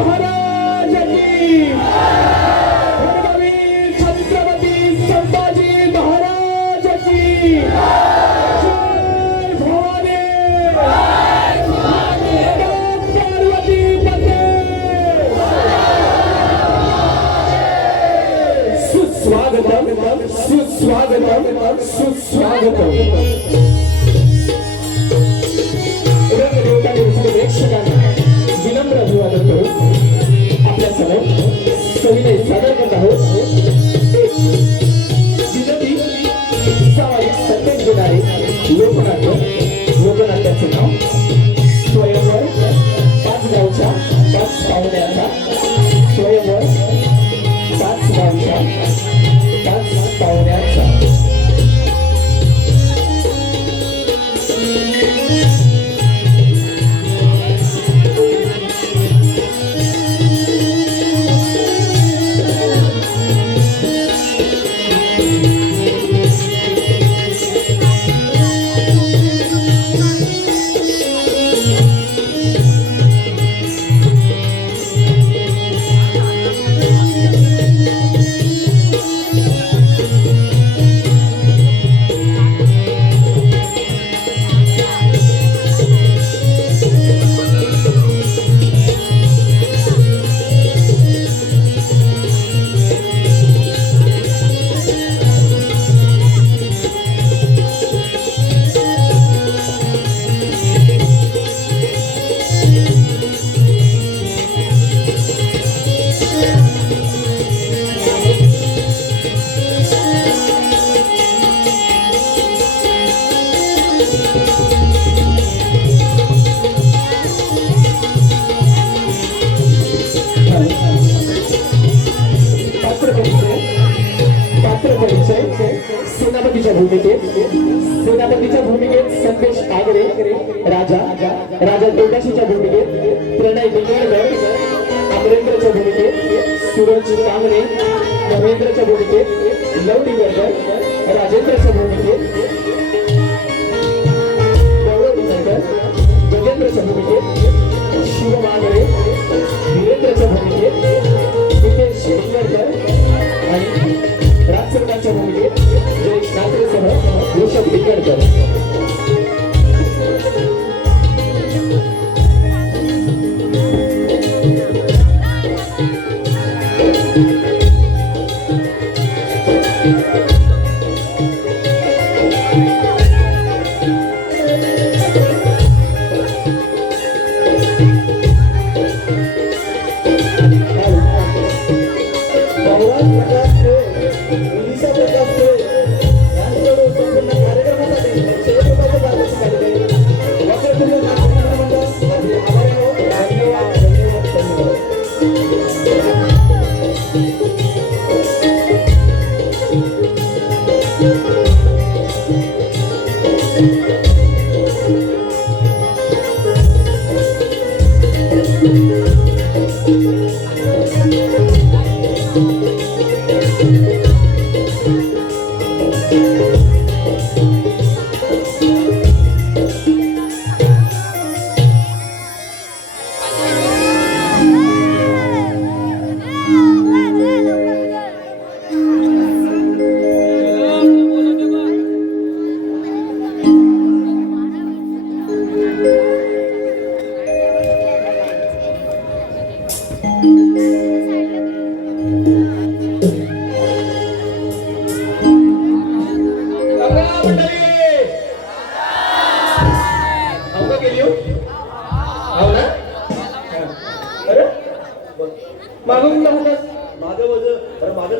महाराज की, धर्मवीर छत्रपती संभाजी महाराज की जय भवानी, पार्वती पते। सुस्वागतम सुस्वागतम सुस्वागतम। विनम्र अभिवादन करून आपल्या समोर सविनय सादर करत आहोत विनोदी सामाजिक संदेश देणारे लोकनाट्य। लोकनाट्याचे नाव स्वयंवर 5 गावच्या 5 पाहुण्यांचा। स्वयंवर 5 गावच्या 5 पाहुण्यांचा। सेनापतीच्या भूमिकेत संदेश आगरे, राजा देवदासीच्या भूमिकेत प्रणय दिगंबर, अमरेंद्रच्या भूमिकेत सूरज कांगणे, महेंद्रच्या भूमिकेत लवडी गरगर, राजेंद्रच्या भूमिकेत गौरव दिगंबर, गजेंद्रच्या भूमिकेत शिव मांगरे, वीरेंद्रच्या भूमिकेत नितेश दिगंबर आणि राजसरकारच्या भूमिकेत जयेश नात्रेसह ऋषभ दिगंबर।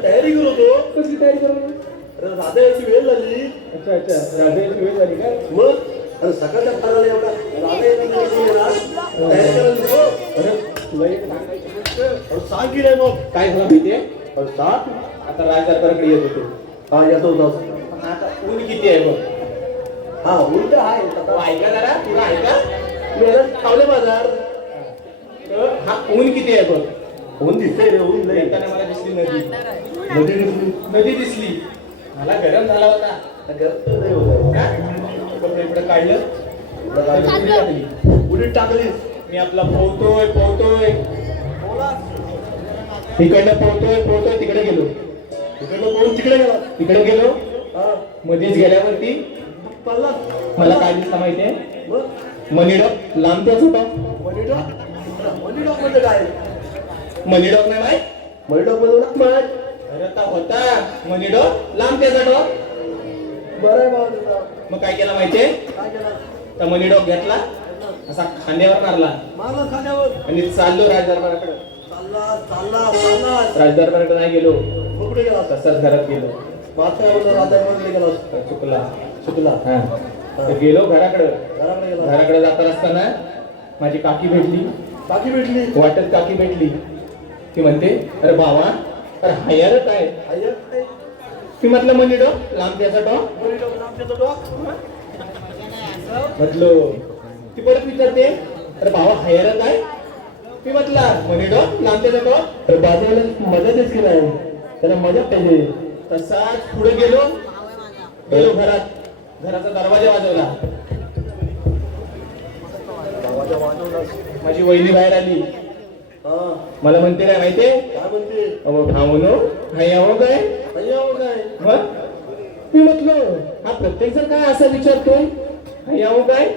तयारी करत होतो. कसली तयारी करत? राधा याची वेळ झाली. अच्छा अच्छा, राधा याची वेळ झाली का? मग अरे सकाळच्या ठराला एवढा राधा याची तयारी करायला. अरे तुला एक सांगायची गोष्ट सांग की नाही मग काय झालं माहितीये? सांग. आता राजदरबाराकडे येत होतो. हा येत होता. आता ऊन किती आहे बघ. हा ऊन तर आहे. ऐका जरा, तुला ऐका. खावले बाजार. हा ऊन किती आहे बघ. ऊन दिसतंय रे. ऊन नाही. मला दिसली नदी. नदी दिसली. नदी दिसली. मला गरम झाला होता. गरम नाही होत का? कपडे इकडे काढलं. उडी टाकली. मी आपला पोहतोय पोहतोय. तिकडनं पोहतोय तिकडे गेलो. तिकडनं पोहून तिकडे गेला. तिकडे गेलो. हा. मध्येच गेल्यावरती पडला. मला काय दिसलं माहितीये? मग मनीडॉग लांब त्याच होता. मनीडॉग म्हणजे काय? मनीडॉग नाही माहित? मनीडॉग मध्ये माहित. अरे आता होता मनीडॉग लांब त्याचा डॉग. बरं आहे बाबा तुझा. मग काय केलं माहितीये? काय केला? तर मनीडॉग घेतला असा खांद्यावर मारला मारला खाण्यावर. आणि चाललो राजदरबाराकडे. चालला. राजदरबाराकडे नाही गेलो, मग कुठे गेला? तसाच घरात गेलो. मागच्या वेळेला राधामध्ये गेला. चुकला. हा तर गेलो घराकडे. घराकडे गेला. घराकडे जाता असताना माझी काकी भेटली. काकी भेटली. वाटत काकी भेटली. ती म्हणते अरे बाबा अरे हायर काय? आय्या काय? मी म्हटलं मनीडॉग लांब त्याचा डॉग. मनीडॉग नामचा डॉग. म्हटलं ती परत विचारते अरे भावा हायर काय? मी म्हटलं मनीडॉग लांब त्याचा डॉग. तर बाजाराला मजा देत की नाही? त्याला मजा पाहिजे. तसाच पुढे गेलो घरात. घराचा दरवाजा वाजवला. गावाच्या वाजवला. माझी वहिनी बाहेर आली. हा. मला म्हणते काय माहितीये? काय म्हणते? अहो भावनो हाय आहो काय? आय्या हो काय? मग मी म्हटलं हा प्रत्येक जण काय असं विचारतोय हाय आहो काय?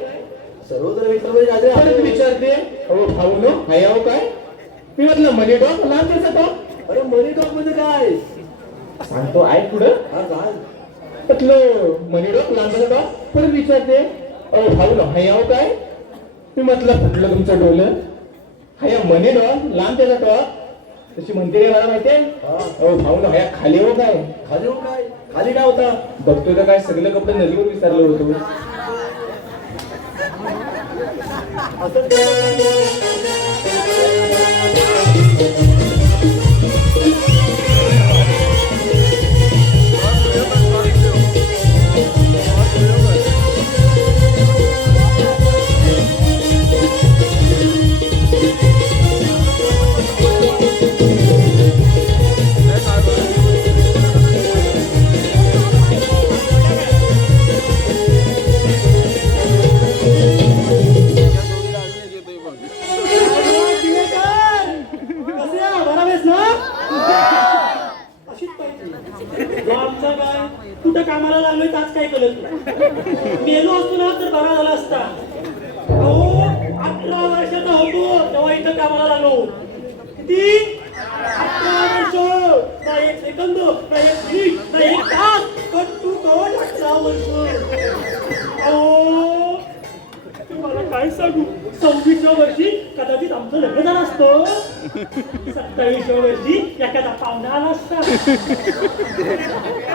सर्वत्र विचारले राजे परत विचारते अहो भावनो हाय आहो काय? मी म्हटलं मनीडॉग लांब त्याचा डॉग. अरे मनीडॉग म्हणजे काय? सांगतो ऐक पुढं. हा काय? म्हटलं मनीडॉग लांब त्याचा डॉग. परत विचारते अहो भावनो हाय आहो काय? मी म्हटलं कुठलं तुमचं डोलं? हाय मनीडॉग लांब त्याचा डॉग. तशी म्हणते रे मला माहितीये? हा. अहो भावनो हाया खाली हो काय? खाली हो काय? खाली काय होता? बघतोय तर काय सगळे कपडे नदीवर विसरलो होतो. असं कुठं कामाला लागलोय आज काय कळत नाही. मेलो असतो ना तर बरा झाला असता. अहो 18 वर्षाचा होतो तेव्हा इथं कामाला लागलो. किती? 18 वर्ष. ना एक सेकंद, ना एक मिनिट, ना एक तास, पण तू कोण 18 वर्ष. अहो तुम्हाला काय सांगू, 26व्या वर्षी कदाचित आमचं लग्न झालं असतं. 27व्या वर्षी एखादा पाहुणा आला असता.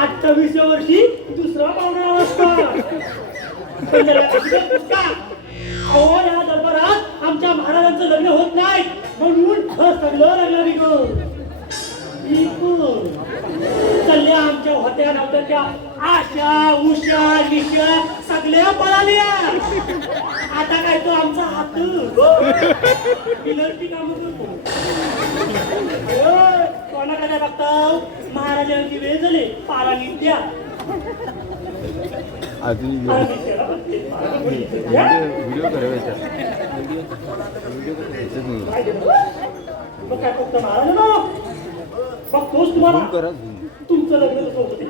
28व्या वर्षी दुसरा पाहुणा आला असता. 15व्या वर्षी अहो या दरबारात आमच्या महाराजांचं लग्न होत नाही म्हणून सगळं लग्न चालल्या आमच्या होत्या नव्हत्या आशा उषा निशा सगळ्या पळाल्या. आता काय तो आमचा हात पिलरची काम करतो. कोणा काय बघता महाराजांची वेळ झाली पारा नित्या मग काय फक्त महाराज ना बघतोच तुम्हाला तुमचं लग्न कसं होतं ते.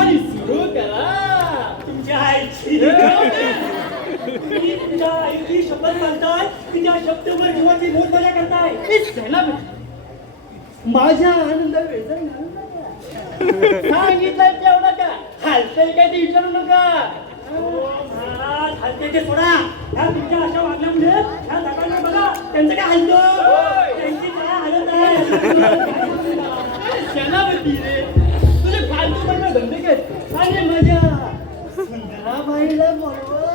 आणि सुरू करा तुमच्या आईची. तुम्ही तुमच्या आईची शपथ घालताय, तिच्या शब्दावर जीवाची मोजमजा करताय. माझ्या आनंद सांगितलंय तेवढं का हालतंय काय ते विचारू नका. हालते ते सोडा. ह्या तुमच्या अशा वागल्यामुळे ह्या सगळ्यांना बघा त्यांचं काय हालतं, त्यांची काय हालत आहे. सेनापती रे तुझे फालतू धंदे काय आणि माझ्या सुंदराबाई बाईला बोलवा.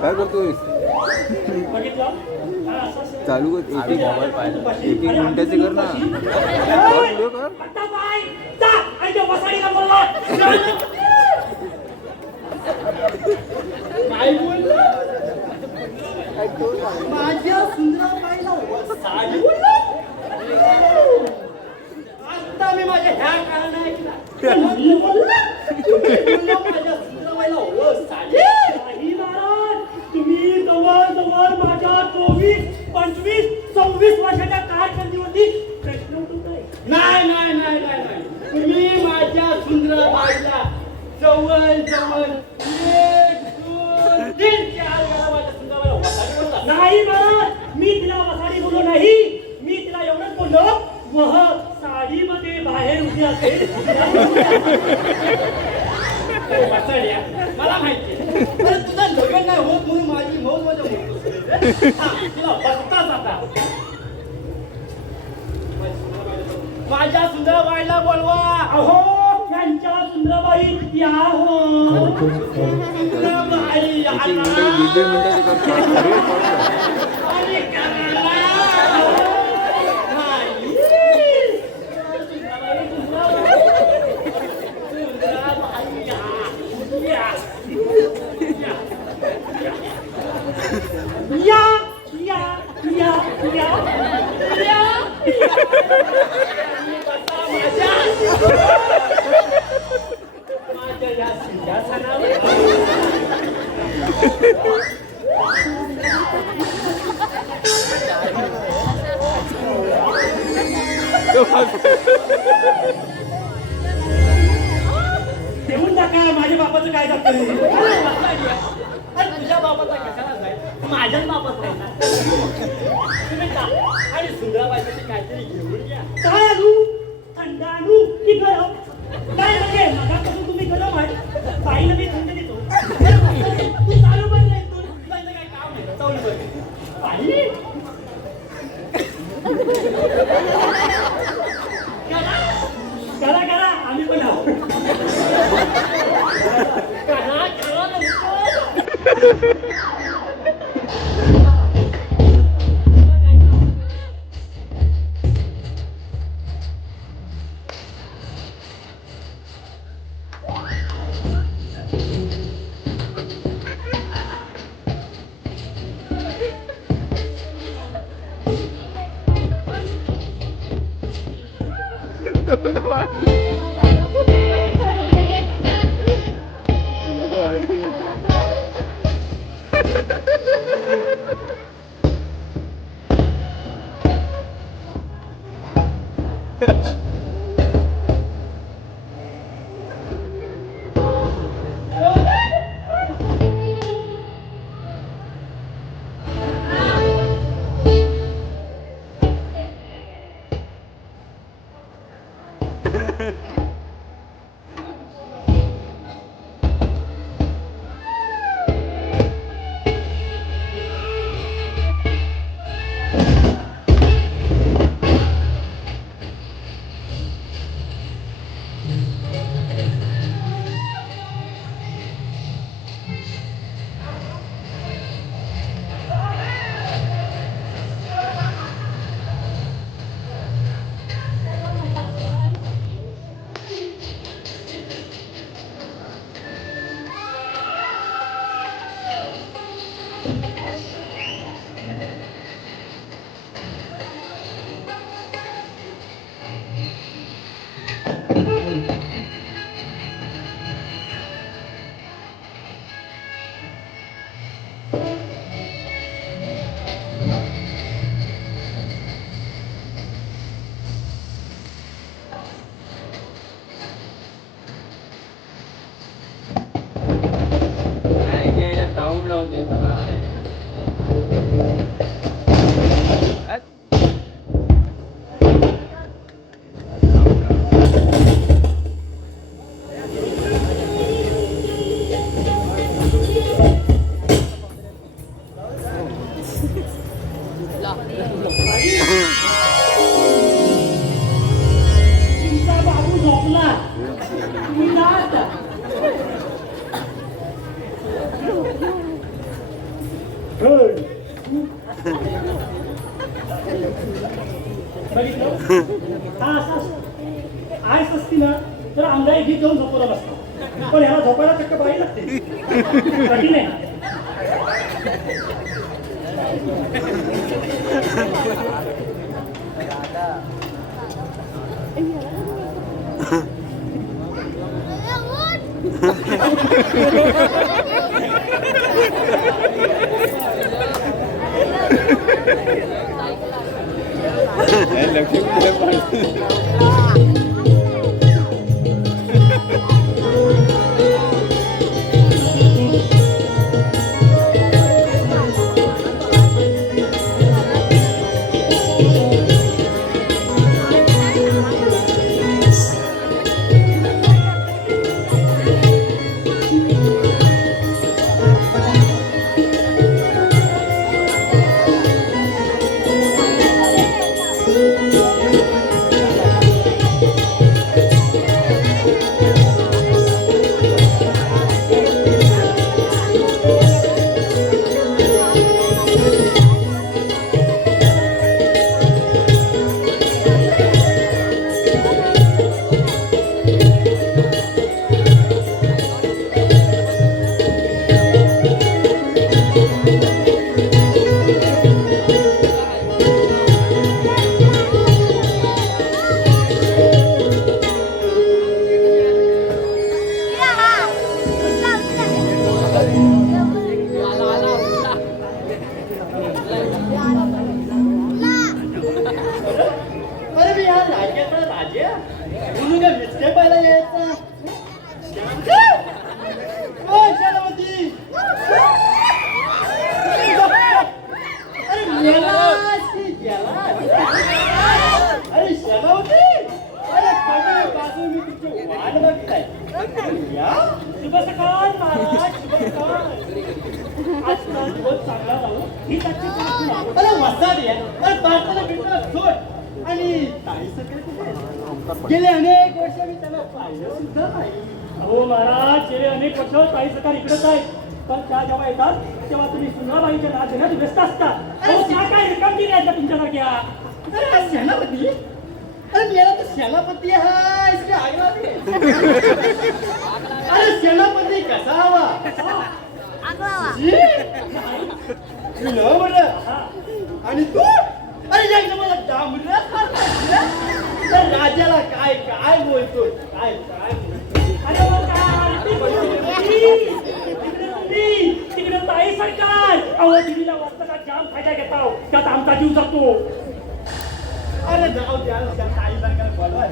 काय करतोय बघितलं? हा, असं असेल. चालू कर एक मिनिटाचे कर ना व्हिडिओ कर आता बाई, जा, आणि त्या वसाडीला बोलवा. काय बोलला? माझ्या सुंदराबाईला वसाडी बोलला? आता मी माझ्या ह्या कानाने ऐकला. तुम्ही बोलला? तुम्ही बोलला माझ्या सुंदराबाईला वसाडी? नाही महाराज, तुम्ही जवळ माझ्या 24, 25, 26 वर्षाच्या कारकिर्दीवरती प्रश्न उठवताय. नाही. तुम्ही माझ्या सुंदराबाईला जवळ 1, 2, 3, 4 वेळा माझ्या सुंदराबाईला वसाडी बोलला. नाही महाराज, मी तिला वसाडी बोललो नाही. मी तिला एवढंच बोललो, वह साडीमध्ये बाहेर उभी असेल. वसाड्या, मला माहिती आहे. तुझं लग्न नाही होत म्हणून माझी मौज माझ्या तुला बघताच आता. माझ्या सुंदरबाईला बोलवा. अहो, त्यांच्या सुंदरबाई या हो. सुंदरबाई या ना. आणि करायला. देऊन टाका. माझ्या बापाचं काय जातं? तुझ्या बापाचा कशाला जाईल? माझ्याच बापाचा आहे ना. तुम्ही जा आणि सुंदराबाईसाठी काहीतरी घेऊन या. काय आणू? थंड आणू की गरम? काय नका मगापासून तुम्ही गरम आहे. बाईला मी थंड देतो. तू चालू पण नाही. तुला इथं काय काम आहे? चालू पण बाई करा आम्ही पण आहोत. करा कर तुमचा बाबू झोपला तुम्ही जा आता. बघितलं हा असा आयस असती ना तर अंगाई घी घेऊन झोपवला नसतो, पण ह्याला झोपायला चक्क बाई लागते. कठीण आहे. अरे मी या राज्याचा राजा म्हणून काय विस्के पाहिला यायचा. ओ शरावती, अरे मेलास की गेलास? अरे शरावती, अरे कधीपासून मी तुझी वाट बघताय. या शुभ सकाळ महाराज, शुभ सकाळ. आजकाल दिवस चांगला जाऊ ही त्याची प्रार्थना. अरे वसाडी आहे, अरे भारताला भेटला सोड. आणि ताई सकाळ गेले अनेक वर्ष मी त्याला पाहिलं सुद्धा नाही. हो महाराज, गेले अनेक वर्ष ताई सकाळ इकडेच आहे, पण त्या जेव्हा येतात तेव्हा तुम्ही सुनाबाईंच्या नाद देण्यात व्यस्त असता. अहो त्या काय रिकाम दिली आहे तुमच्यासारख्या. अरे हा सेनापती, अरे मेरा तो सेनापती आहे इसके आग्रा में. अरे सेनापती कसा हवा? आणि तू अरे मला डांबऱ्या राजाला काय काय बोलतो, काय काय तिकडे ताई सरकार. अहो दिदीला वाजता जाम फायदा घेता, त्यात आमचा जीव जातो. अरे जाऊ द्या ताई सरकार बोलवा.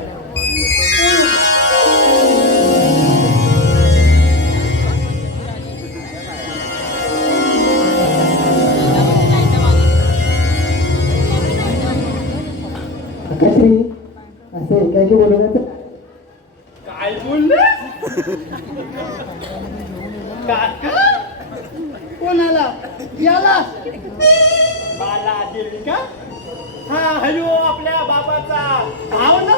काश्री असं काय की बोलवण्याचं काय बोलले काका? कोणाला? याला बाला देवी का? हा हॅलो, आपल्या बाबाचा भाव ना,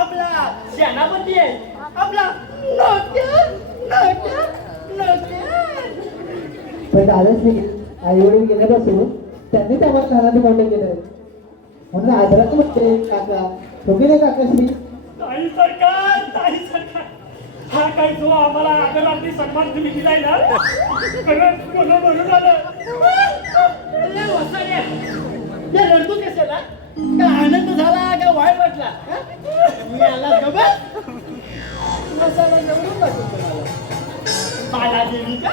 आपला सेनापती आहे, आपला नोकर नोकर नोकर. पण दादाच नाही, आई वडील गेल्यापासून त्यांनी त्या घराने मोठे केलं म्हणून आदरात म्हणते काका. तो की नाही काकाश्री? ताई सरकार, ताई सरकार, हा काय जो आम्हाला आदरार्थी सन्मान तुम्ही दिलाय ना, खरंच कोण म्हणून आलं. रडतो कशाला? का आनंद झाला का वाईट वाटला? मी आला गबस मसाला निवडून टाकून बाला देवी का?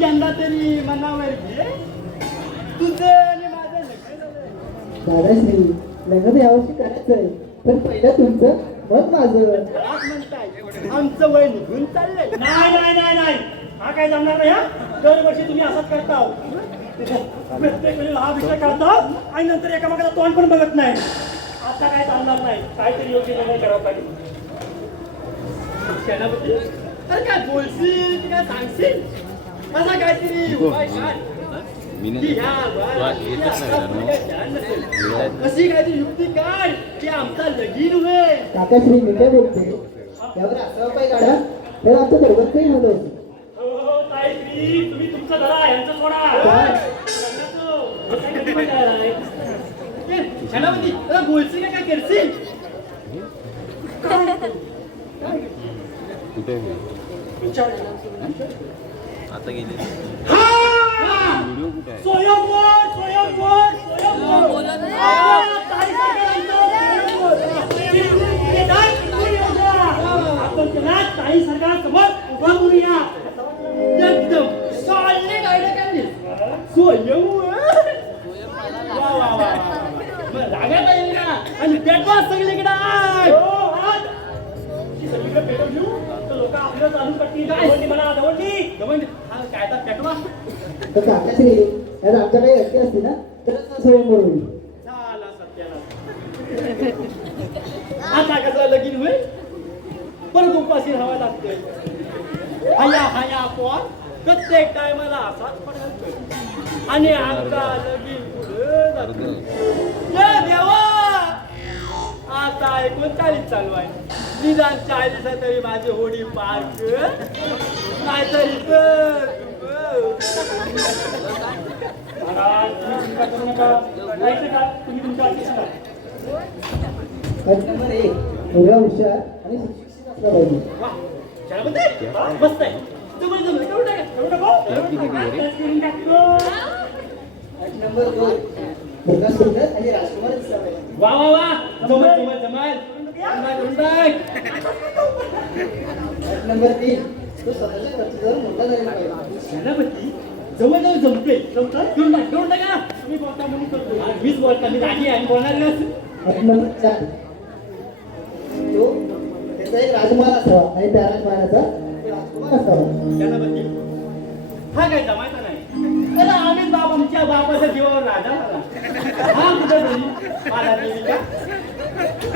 यंदा तरी मनावर घे, तुझं आणि माझं लग्न झालं. दादाश्री लग्न यावर्षी करायचंय, पण पहिलं तुमचं मग माझं. म्हणताय आमचं वय निघून चाललंय. नाही नाही नाही नाही, हा काय जमणार नाही. हा दरवर्षी तुम्ही असंच करता, प्रत्येक वेळेला हा विषय करता आणि नंतर एकामेकाला तोंड पण बघत नाही. आता काय चालणार नाही, काहीतरी योग्य निर्णय करावा पाहिजे. सेनापती, अरे काय बोलशील काय सांगशील, असा काहीतरी उपाय काढ. मी की नाही ह्या तुला येतच नाही का नो? ध्यान नसेल. कशी काय ती युक्ती काढ की आमचा लगीन होय. काकाश्री मी काय बोलते यावर असं पाय काढा तर आमचं बरोबर काही होतं हो ताईश्री, तुम्ही तुमचा धरा यांचं सोडा. काय? हे काय कधी पण काय राय? ए, छानावती, आता बोलशील का काय करशील? कुठे आहे? विचार. आता गेले हा! व्हिडिओ कुठे आहे? स्वयंवर, स्वयंवर, स्वयंवर. आता ताईसारखा आपण त्याला ताईसारखा समोर उभा करूया. एकदम solid idea काढली. स्वयंवर. वा, वा, वा, वा. मग रागात आहे ना आणि पेटवा सगळीकडे आहे. सगळीकडे पेटवून घेऊ तर लोक आपलं चालू करतील. दवंडी म्हणा, दवंडी. दवंडी. हा, काय आता पेटवा. तर काकाश्री यात आमच्या काही अटके असते ना तरच स्वयंवर होईल झाला सत्याला. आता कसं लगीन होईल परत उपाशी राहावं लागतंय. हया हया पण प्रत्येक टायमाला असाच पडायचं आणि आमचा लगीन पुढे जातो. हे देवा, आता 39 चालू आहे. निदान 40 तरी माझी होडी पार कर. नाहीतर इथं तुम्ही तुमच्या नंबर 1 मुलगा हुशार आणि सुशिक्षित असला पाहिजे मस्त आहे. तुम्हाला जमलं करून टाका, करून टाका. नंबर 2 मुलगा सुंदर आणि राजकुमार दिसला पाहिजे वा वा वा, जमल जमल जमल. करून टाक. नंबर 3 तो स्वतःच्या खर्चावर मोठा झालेला पाहिजे सेनापती जवळजवळ जमते. जमतं करून टाका. तुम्ही बोलता म्हणून करतो. मीच बोलता, मी रागी आहे बोलणार नंबर 4 तो त्याचा एक राजकुमार असावा आणि त्या राजकुमाराचा राजकुमार असावा सेनापती हा काय जमायचा नाही. त्याला आम्ही बाप आमच्या बापाच्या जीवावर राजा झाला. हा कुठं तरी माझा देविका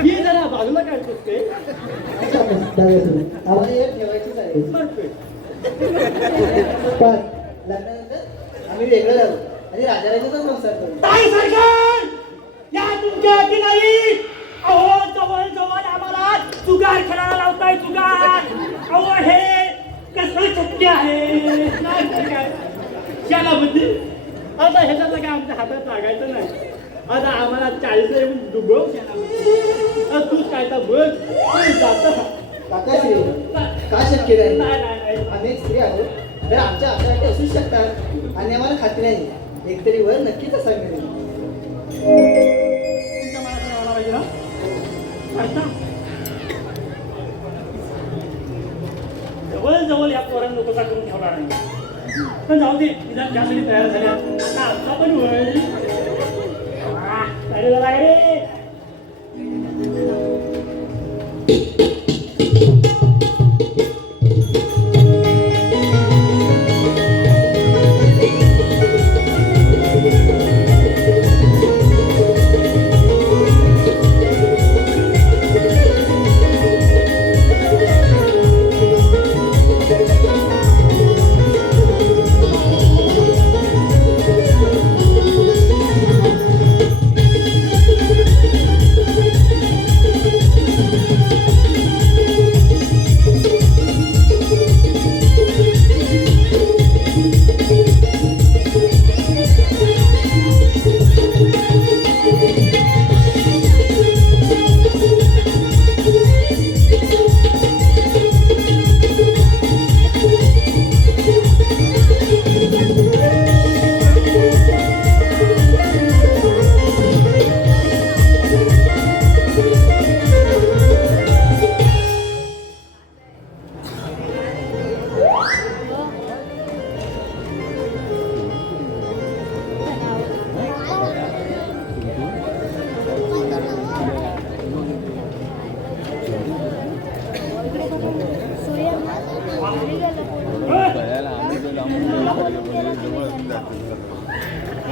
ही जरा बाजूला काढतोस ते. आम्हाला एक ठेवायचीच आहे पण लग्नानंतर आम्ही वेगळं राहू आणि राजाचा संसार करू ताई सरकार, या तुमच्या अटी नाही. अहो जवळ जवळ आम्हाला जुगार खेळायला लावताय. जुगार अहो हे कसं शक्य आहे? काय त्याला बुद्धी आता ह्याच्यातलं काय आमच्या हातात लागायचं नाही. आता आम्हाला 40 येऊन डुबव त्याला. तूच काय तर बघ जात काकाश्री का शक्य नाही नाही नाही. आम्ही एक स्त्री आहोत तर आमच्या आशा असू शकतात आणि आम्हाला खात्री नाही एकतरी वर नक्कीच असा मिळेल तुमच्या मनात राहायला पाहिजे ना. जवळ जवळ या पोरांना नकोसा करून ठेवणार नाही. पण जाऊ दे, निदान त्यासाठी तयार झाल्या. आता आमचा पण होईल. तयारी झाला रे.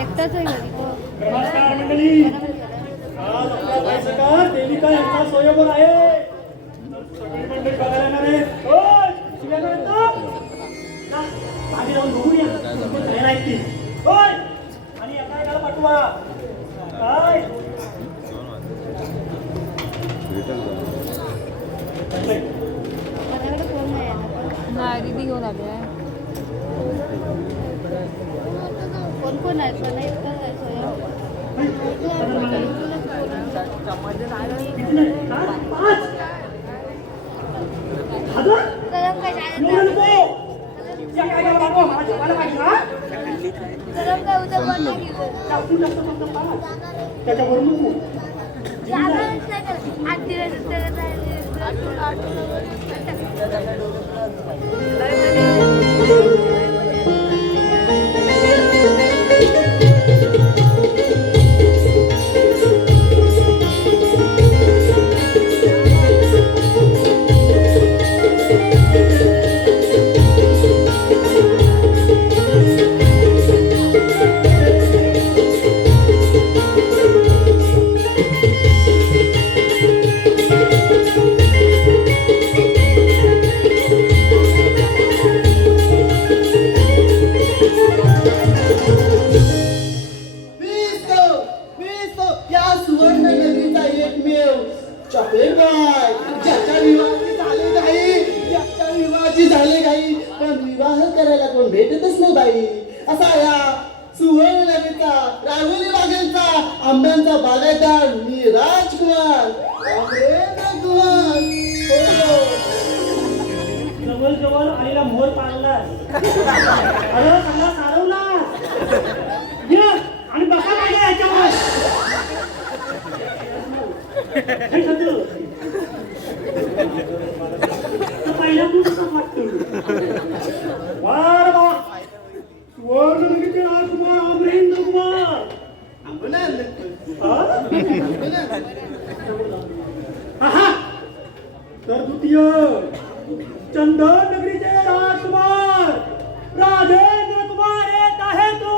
एकटाच आहे घरी तो. नमस्कार मंडळी. आज आपल्या भाईसकार देविका यांचा स्वयंवर आहे. सगळी मंडळी बघायला येणार आहेत. होय, शिव्याला येतो? जा, आधी जाऊन बघूया. कोण तयार आहेत ती. होय, कोण कोण आहे पण एकटाच आहे सोया. किती नाही? चार, पाच. अगं, गरम काय शाळेत नको, नको. या काय बाबा, बाबा, मला जेवायला पाहिजे ना. गरम काय उद्या पण नाही गेलं. जास्तीत जास्त फक्त पाच. त्याच्यावर नको. आठ दिवस या सुवर्ण नगरीचा एकमेव चॉकलेट बॉय ज्याच्या विवाहाची झाले नाही, ज्याच्या विवाहाची झाले नाही, पण विवाह करायला कोण भेटतच नाही बाई. असा या सुवर्ण नगरीचा राहुली बागेंचा आंब्यांचा बागायतदार मी राजकुमार रामरेंद्र कुमार. हो. जवळ जवळ आलेला मोर पाळला. अरे चांगला सारवला. ये आणि बसा पाहिजे याच्यावर. हे सगळं. तर पहिला तू कसं वाटतो? वार वा. सुवर्ण नगरीचे राजकुमार अमरेंद्र कुमार. आहा. तर द्वितीय चंदन नगरीचे राजकुमार राजेंद्र कुमार येत आहे तो.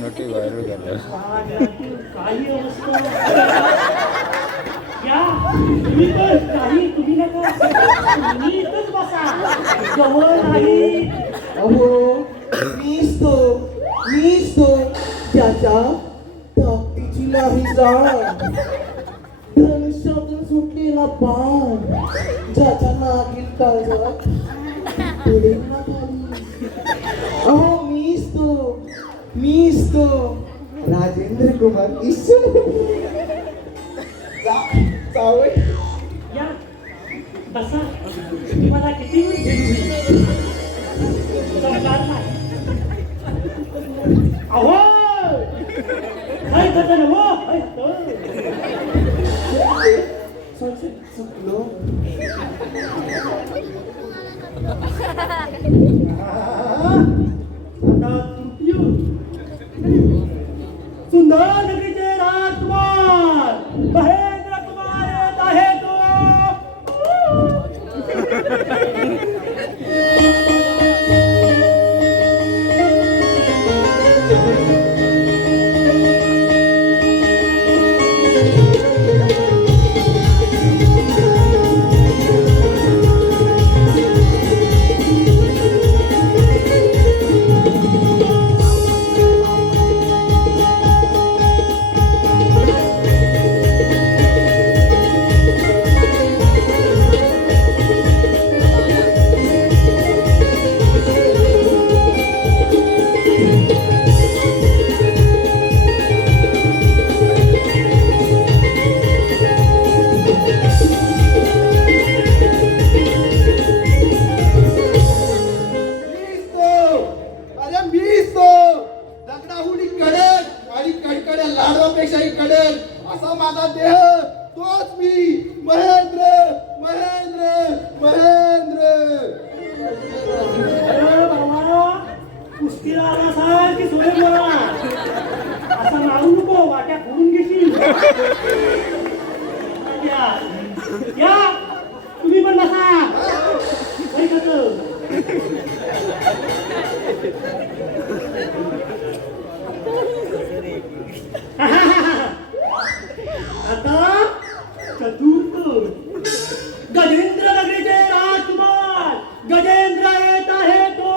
नोटी व्हायरल करणार. काही अवस्था. या तुम्ही तर काही तुम्ही नका. तुम्ही इथंच बसा. जवळ नाही. अहो मीच तो त्याच्या ताकदीची नाही जाण, धनुष्यातून सुटलेला बाण, ज्याच्या नागील काळजात पडेल ना खाली. अहो मीच तो राजेंद्र कुमार ईश्वर. चावय या बसा. तुम्हाला किती वेळ जमणार नाही. अहो काय करता ना हो. चुकलो. आता तृतीय सुंदर नगरीचे राजकुमार महेंद्र कुमार येत आहे तो. लाडवापेक्षाही कडक असा माझा देह, तोच मी महेंद्र महेंद्र महेंद्र. अरे बाबा कुस्तीला आला सा. या या तुम्ही पण बसा काही कसं आता चतुर्थ गजेंद्र नगरीचे राजकुमार गजेंद्र येत आहे तो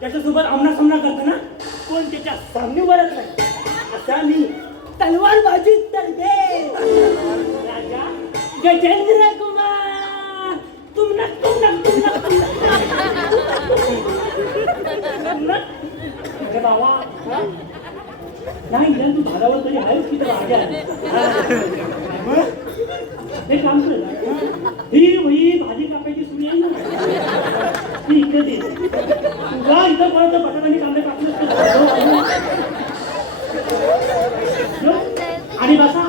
त्याच्यासोबत आमना सामना करताना कोण त्याच्या सामने वरत नाही असा मी तलवारबाजी करते राजा गजेंद्र कुमार बाबा नाही तू धारावर तरी आहेस की राजा हे काम कर ही वही भाजी कापायची सुरी आहे ना ती इकडे दे तुला इथं कोणाचं बटाट्याने कांदे कापले आणि बसा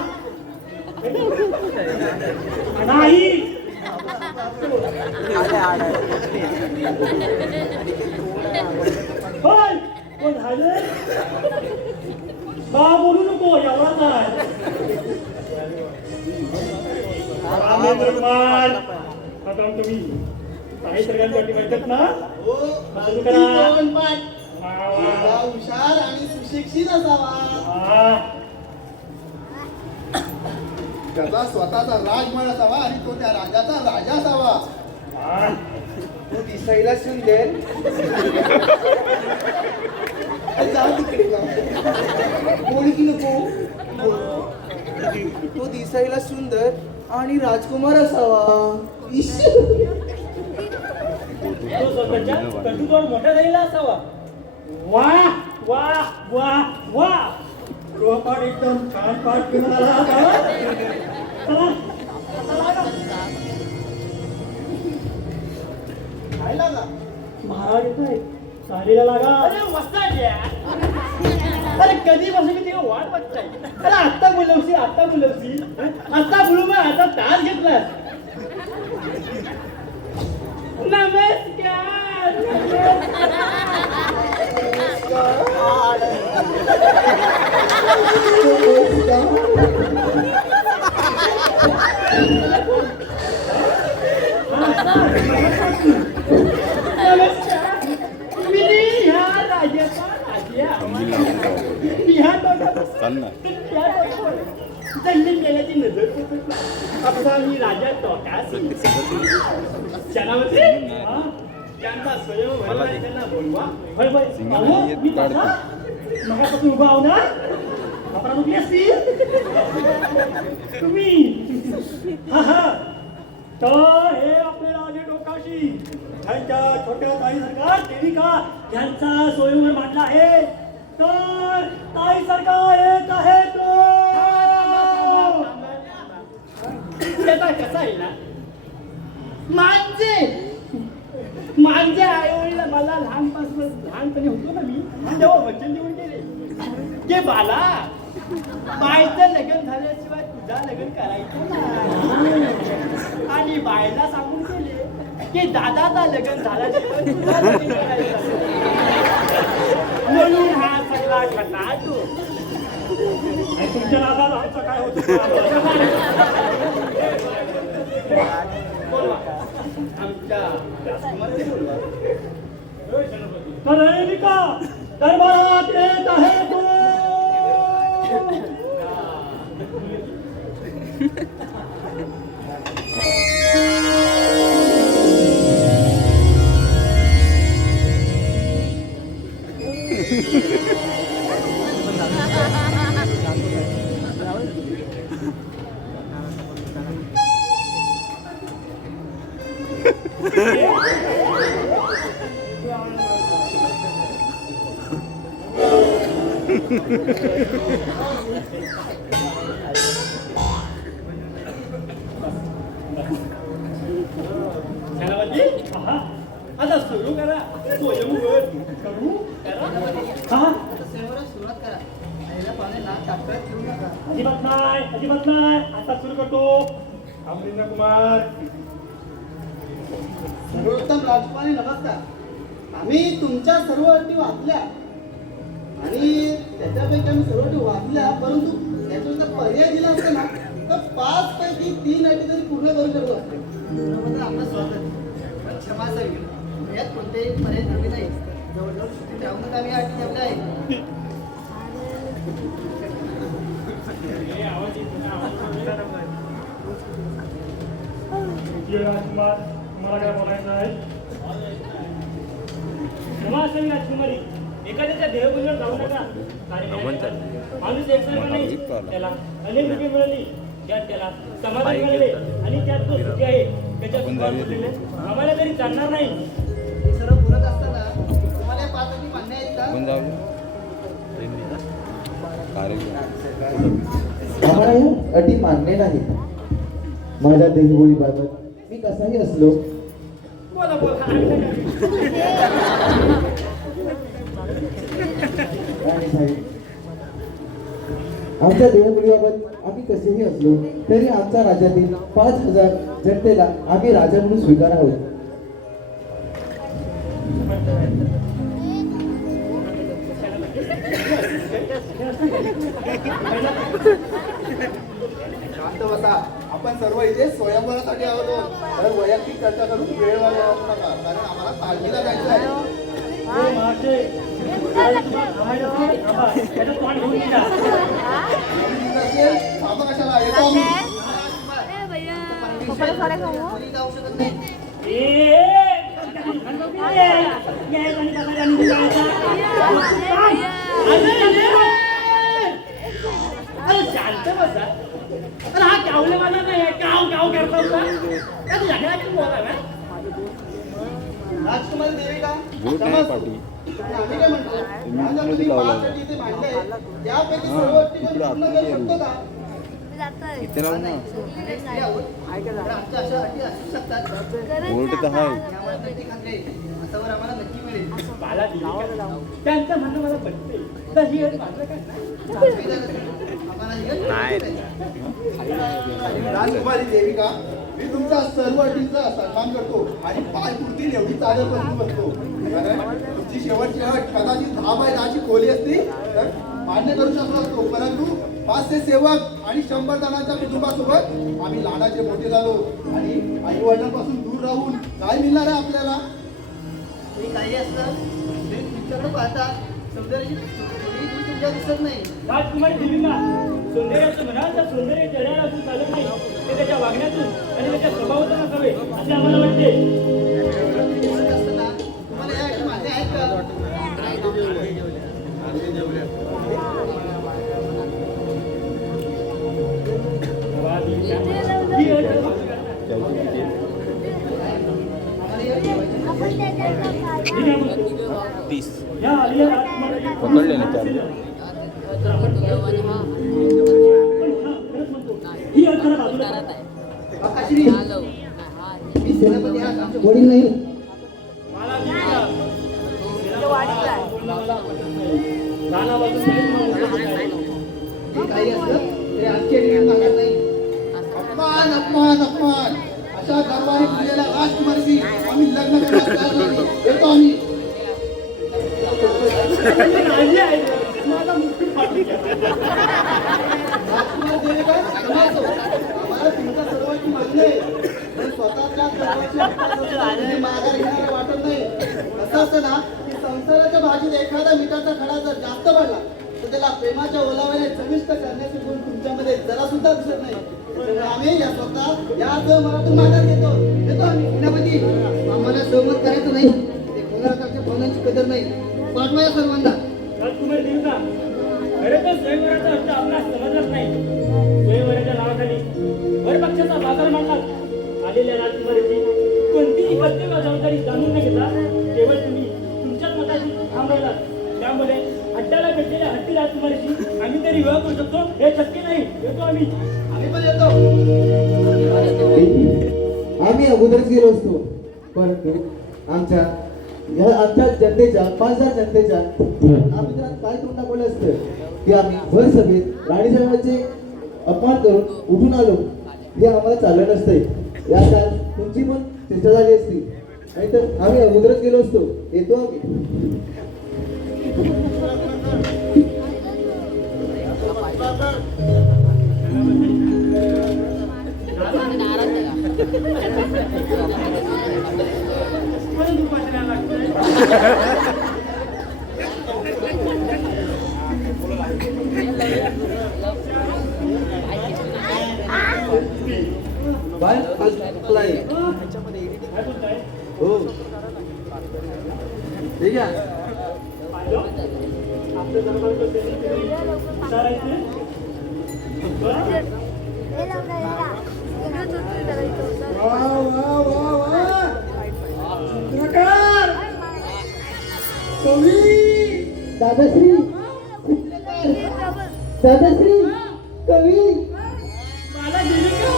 नाही होय कोण झालं बा बोलू नको एवढाच आहे तुम्ही काही सगळ्यांसाठी माहितीत ना हो, चालू करा. पण पाठ. वा, वा. एवढा हुशार आणि सुशिक्षित असावा हा. त्याचा स्वतःचा राजमहल असावा आणि तो त्या राजाचा राजा असावा. हा. तो दिसायला सुंदर जाऊ तिकडे कोणी की नको तो दिसायला सुंदर आणि राजकुमार असावा. तो स्वतःच्या कर्तृत्वावर मोठा झालेला असावा. वा वा वा वा गृहपाठ एकदम छान पाठ घेऊन आला होता. चला, चला ना. काय लागा महाराज येत आहे चालीला लागा. अरे मस्त अरे कधी बसून मी तेव्हा वाट बघताय. अरे आत्ता बोलवशी आत्ता बोलू मग आता तास घेतला. नमस्कार गेल्याची नजर आपला मी राजा टोकासी त्यांचा स्वयंवर त्यांना बोलवा मी मगापासून उभा आहो ना आपण उभी असतील तुम्ही हा हा तर हे आपले राजे टोकाशी त्यांच्या छोट्या ताई सरकार देविका यांचा स्वयंवर मांडला आहे. तर ताई सरकार येत आहे तो त्याचा कसा आहे ना माझे आई वडील मला लहानपणी होतो ना मी तेव्हा वचन देऊन गेले की बाला बायचं लग्न झाल्याशिवाय तुझा लग्न करायचं ना. आणि बायला सांगून गेले की दादाचा लग्न झाल्याशिवाय तुझा लग्न करायचं. म्हणून हा सगळा खटाटू तुमच्या नादाला आमचं काय होतं दरबारात येत आहे तो. सेनापती, आहा, आता सुरू करा स्वयंवर करू करा. हा सुरुवात करा पाण्याला ताकद ठेवू नका. अजिबात नाही आता सुरू करतो. अमरिंद्र कुमार. सर्वोत्तम राजपाने नमस्कार. आम्ही तुमच्या सर्व अटी वाचल्या आणि त्याच्यापैकी आम्ही सर्व अटी वाचल्या, परंतु त्याच्यावर जर पर्याय दिला असता ना तर 5 पैकी 3 अटी तरी पूर्ण करू शकलो असतो. त्याबद्दल आपलं स्वागत. पण क्षमा असावी, यात कोणतेही पर्याय दिले नाही. जवळजवळ सुट्टी ठेवूनच आम्ही अटी ठेवल्या आहेत. राजकुमार, तुम्हाला काय बोलायचं आहे? क्षमा असावी राजकुमारी, एखाद्याच्या देहपूजेवर जाऊ नका. माणूस एकसारखा नाही, त्याला अनेक रुपये मिळाली, त्यात त्याला समाधान मिळाले आणि त्यात जो सुखी आहे त्याच्या सुखात बोललेले आम्हाला तरी चालणार नाही. हे सर्व बोलत असताना तुम्हाला या 5 अटी मान्य आहेत का? आम्हाला या अटी मान्य नाही. माझ्या देहबोलीबाबत मी कसाही असलो बोला आणि साहेब, आमच्या देहबोलीबाबत आम्ही कसेही असलो तरी आमच्या राज्यातील 5,000 जनतेला आम्ही राजा म्हणून स्वीकार आहोत. शांत बसा. आपण सर्व इथे स्वयंवरासाठी आहोत. तर वैयक्तिक चर्चा करून वेळ वाढवू नका, कारण आम्हाला तालमीला जायचं आहे. थांबा कशाला, येतो आम्ही. अरे भैया कोणी जाऊ शकत नाही. शांत बसा. अरे हा गावले मला नाही, गाव करता होता राजकुमारी देविका, क्षमा असो. पण आम्ही काय म्हणतो, आज तुम्ही 5 अटी इथे मांडल्या आहेत, त्यापैकी सर्व अटी पण पूर्ण करू शकतो का? मी जातोय. इथे राहू ना. हे आहोत. तर आमच्या अशा अटी असू शकतात. बोर्ड तर आहे. यामुळे नक्की खात्री आहे. आतावर आम्हाला नक्की मिळेल. मला त्यांचं म्हणणं मला पटते. तर ही अट मात्र काय? आम्हाला ही अट नाही. राजकुमारी देविका, मी तुमच्या सर्व अटींचा सन्मान करतो आणि पाय पुरतील एवढी चादर बसून बसतो. कारण तुमची शेवटची अट कदाचित 10 बाय 10ची खोली असती तर मान्य करू शकलो असतो, परंतु 500 सेवक आणि 100 जणांच्या कुटुंबासोबत आम्ही लहानाचे मोठे झालो आणि आई वडिलांपासून दूर राहून काय मिळणार आहे आपल्याला? हे काही असतं ते तुमच्याकडे पाहता सौंदर्याची थोडी दूर तुमच्या दिसत नाही. राजकुमारी देवींना सौंदर्याचं म्हणाल तर सौंदर्य चढायला असून चालत नाही, ते त्याच्या वागण्यातून आणि त्याच्या स्वभावातून असावे असे आम्हाला वाटते. ते बोलत असताना तुम्हाला या अटी मान्य आहेत का? ही अट आम्हाला या अटी ठेवायच्या आहेत. आपण त्याच्यात काय? ठीक आहे मग. 30 या आलिया राजकुमारी पकडले ना चार. तर आपण खरंच म्हणतो, ही अट जरा बाजूला करा. आकाशरी, मी सेनापती आहे, आमचे वडील नाही. मला गाण्यापासून काहीच मागू नाही. हे काही असलं तरी आमची अटी मागत नाही. अपमान अपमान अपमान. अशा गर्वाने फुललेल्या राजकुमारीशी आम्ही लग्न करण्यास तयार नाही. येतो आम्ही. राजी आहे. माझा मुकुट फाटून गेला. राजकुमार देविका, क्षमा असो. आम्हाला तुमच्या सर्वांची मागणी आहे. पण स्वतःच्या सर्वांच्या विकासासाठी तुम्ही माघार घेणारे वाटत नाही. असं असतं ना की संसाराच्या भाजीत एखादा मिठाचा खडा जर जास्त पडला तर त्याला प्रेमाच्या ओलाव्याने चविष्ट करण्याचे गुण तुमच्यामध्ये जरा सुद्धा दिसत नाही. त्यामुळे आम्ही या स्वतः या मनातून माघार घेतो. आम्ही सेनापती, आम्हाला सहमत करायचं नाही. ते कोणाकडच्या भावनांची कदर नाही. पाठवा या सर्वांना. राजकुमारी देविका, खरं तर स्वयंवराचा अर्थ आपला समजलाच नाही. स्वयंवराच्या नावाखाली वरपक्षाचा बाजार मांडला आलेल्या राजकुमारीची कोणती प्रत्येक जबाबदारी जाणून न घेता केवळ तुम्ही तुमच्याच मताची ठाम राहिला. त्यामुळे हट्टाला भेटलेल्या हट्टी राजकुमारीशी आम्ही तरी विवाह करू शकतो हे शक्य नाही. येतो आम्ही पण येतो. आम्ही अगोदरच गेलो असतो, परंतु आमच्या जनतेच्या 5,000 जनतेच्या आम्ही काय करून दाखवलं असतं की आम्ही भर सभेत राणीसाहेबांचे अपमान करून उठून आलो. हे आम्हाला चाललं नसतंय. या काळात तुमची पण चर्चा झाली असती, नाहीतर आम्ही अगोदरच गेलो असतो. येतो आम्ही. बाय आज हो ठीक आहे. आपलं दरबार विचारायचं हे लावलं वेगळंच होतं करायचं होतं. वा वा वा वा चित्रकार कवी दादाश्री दादाश्री कवी मला दिली का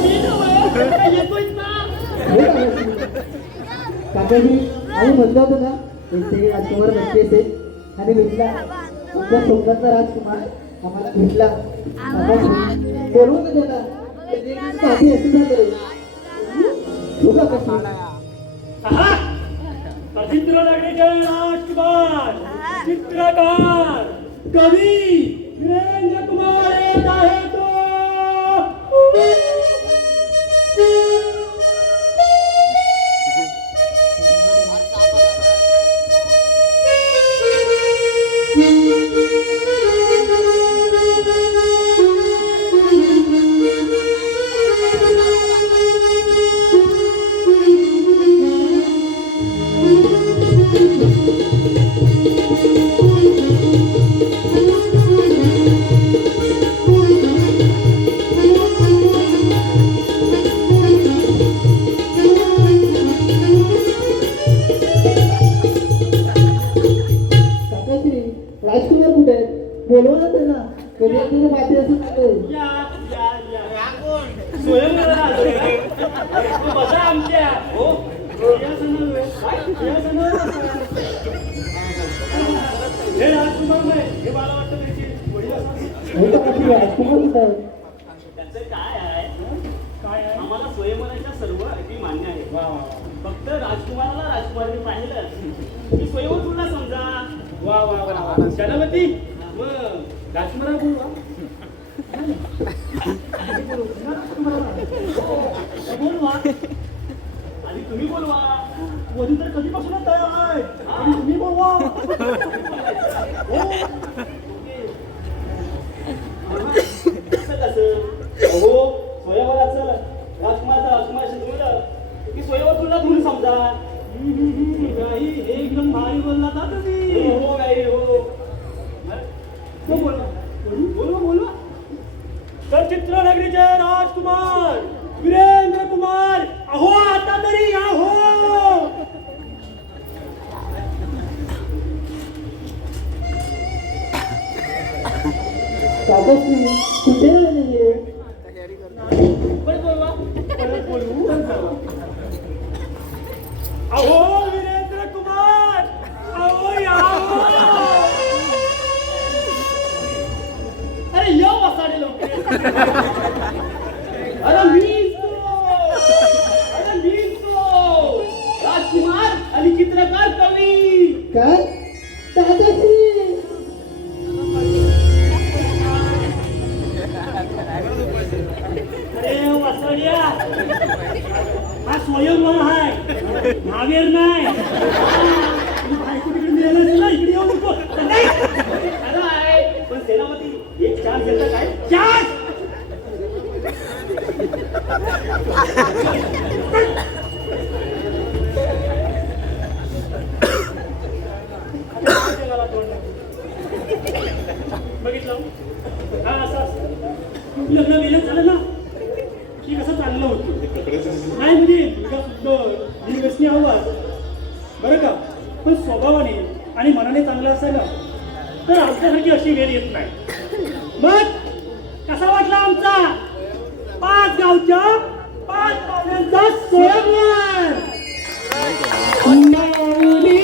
मी नव्हे. येतोय ना काकाजी आम्ही म्हणतो होतो ना एक राजकुमार नक्की असेल आणि भेटला. तुमच्या सोबतचा राजकुमार आम्हाला भेटला. बोलवून का त्याला काठी अशी झालं तुला कसं चित्र लागण्याचे राजकुमार चित्रकार कवी वीरेंद्र कुमार येत आहे तो. राजकुमार कुठे आहेत? बोलवा ना त्याला. कधी तुझं माती असं झालं. या स्वयंवराला आलोय. तू बसा आमच्या हो या समोर या समोर हे राजकुमार नाही हे मला वाटतं त्याची वडील असावी. हे तर आपली राजकुमार कुठे आहेत? त्याचं काय आहे आम्हाला स्वयंवराच्या सर्व अटी मान्य आहे. फक्त राजकुमाराला राजकुमारने पाहिलं की स्वयंवर तुला समजा. वा वा वा सेनापती मग राजकुमारा बोलवा. बोलवा आणि तुम्ही बोलवा. वधू तर कधीपासूनच तयार आहे आणि तुम्ही बोलवा. हो स्वयंवराचं राजकुमारशी जुळलं की स्वयंवर तुला धुवून समजा. नाही हे एकदम भारी बोलला का तुम्ही. हो नाही हो बोलवा बोलवा बोलवा. तर चित्रनगरीचे राजकुमार वीरेंद्र कुमार अहो आता तरी अहो. काकाश्री कुठे राहिलेली? परत बोलवा परत बोलू. अहो वीरेंद्र कुमार अहो या. अरे यो बसाडे लोक. अरे मीच तो राजकुमार आणि चित्रकार कवी. काय दादाश्री? अरे वसड्या हा स्वयंवर आहे भावेर नाही. बायको तिकडे मिळालं असेल ना इकडे येऊ नको. खरं आहे पण सेनापती एक चान्स देता काय. चान्स बघितलं हा असं लग्न वेळेत झालं ना की कसं चाललं होतं. नाही म्हणजे मुलगा सुंदर उसने आवाज बरं का, पण स्वभावाने आणि मनाने चांगलं असायला तर आमच्यासारखी अशी वेळ येत नाही. मग कसा वाटला आमचा 5 गावच्या 5 पाहुण्यांचा स्वयंवर? माऊली,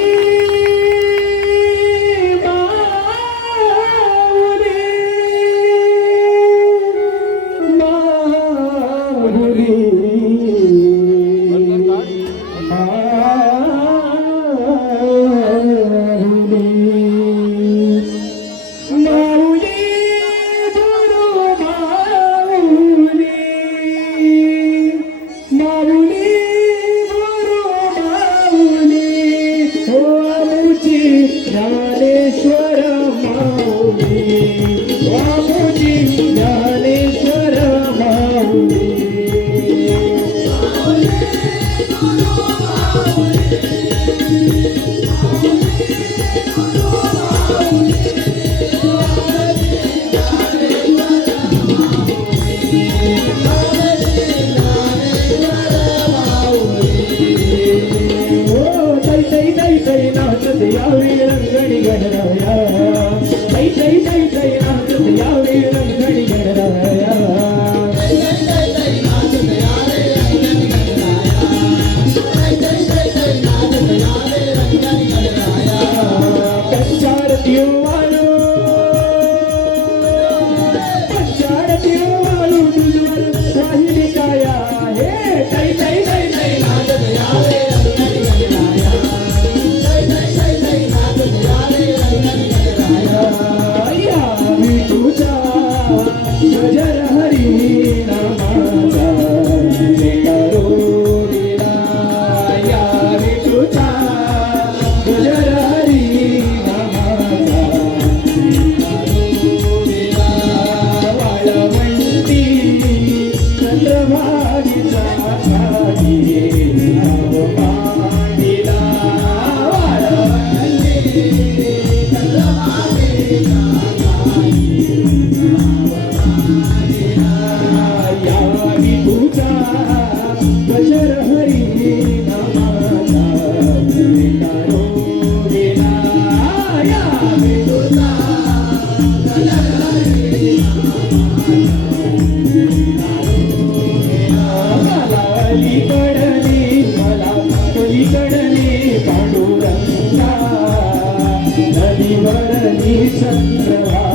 नदी भरली चंद्रभागा